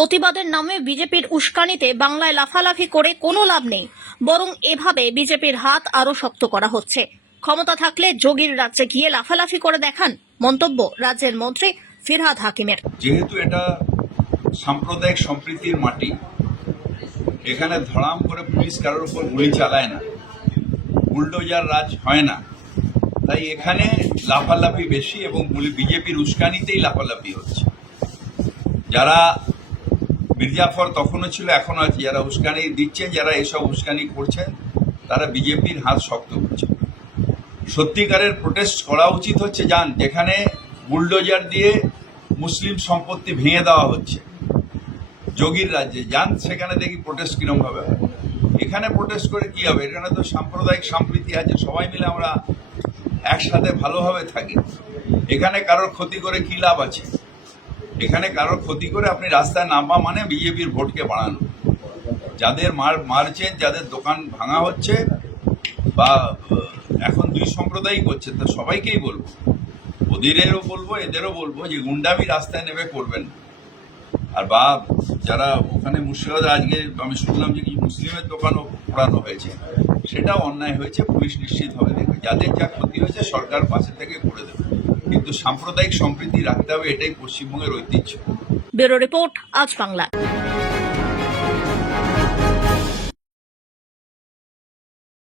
প্রতিবাদের নামে বিজেপির উস্কানিতে বাংলায় লাফালাফি করে কোনো লাভ নেই, বরং এভাবে বিজেপির হাত আরও শক্ত করা হচ্ছে। ক্ষমতা থাকলে যোগীর রাজ্যে গিয়ে লাফালাফি করে দেখান, মন্তব্য রাজ্যের মন্ত্রী ফিরহাদ হাকিমের। যেহেতু এটা সাম্প্রদায়িক সম্প্রীতির মাটি, এখানে ধড়াম করে পুলিশ কারোর উপর গুলি চালায় না, বুলডোজার রাজ হয় না। তাই এখানে লাফালাফি বেশি এবং বিজেপির উস্কানিতেই লাফালাফি হচ্ছে। যারা মির্জাফর তখনও ছিল এখনও আছে যারা উস্কানি দিচ্ছে, যারা এসব উস্কানি করছেন তারা বিজেপির হাত শক্ত করছে। সত্যিকারের প্রোটেস্ট করা উচিত হচ্ছে, যান, যেখানে বুলডোজার দিয়ে মুসলিম সম্পত্তি ভেঙে দেওয়া হচ্ছে। যোগীর রাজ্যে যান, সেখানে দেখি প্রোটেস্ট কিরম ভাবে হয় এখানে প্রোটেস্ট করে কি হবে? এখানে তো সাম্প্রদায়িক সম্প্রীতি আছে, সবাই মিলে আমরা একসাথে ভালোভাবে থাকি। এখানে কারোর ক্ষতি করে কি লাভ আছে? এখানে কারোর ক্ষতি করে আপনি রাস্তায় নামা মানে বিজেপির ভোটকে বাড়ানো। যাদের মার মারছেন যাদের দোকান ভাঙা হচ্ছে বা এখন দুই সম্প্রদায়ই করছে, তো সবাইকেই বলব। ওদেরও বলব, এদেরও বলব যে গুন্ডামি রাস্তায় নেমে করবেন আর বা, যারা ওখানে মুর্শিদাবাদে আজকে আমি শুনলাম যে মুসলিমের দোকানও পোড়ানো হয়েছে, সেটাও অন্যায় হয়েছে, পুলিশ নিশ্চিতভাবে দেখবে। যাদের যা ক্ষতি হয়েছে, সরকার পাশে থেকে করে দেবে। কিন্তু সাম্প্রদায়িক সম্প্রীতি রাখতে হবে এটাই পশ্চিমবঙ্গের ঐতিহ্য। ব্যুরো রিপোর্ট আজ বাংলা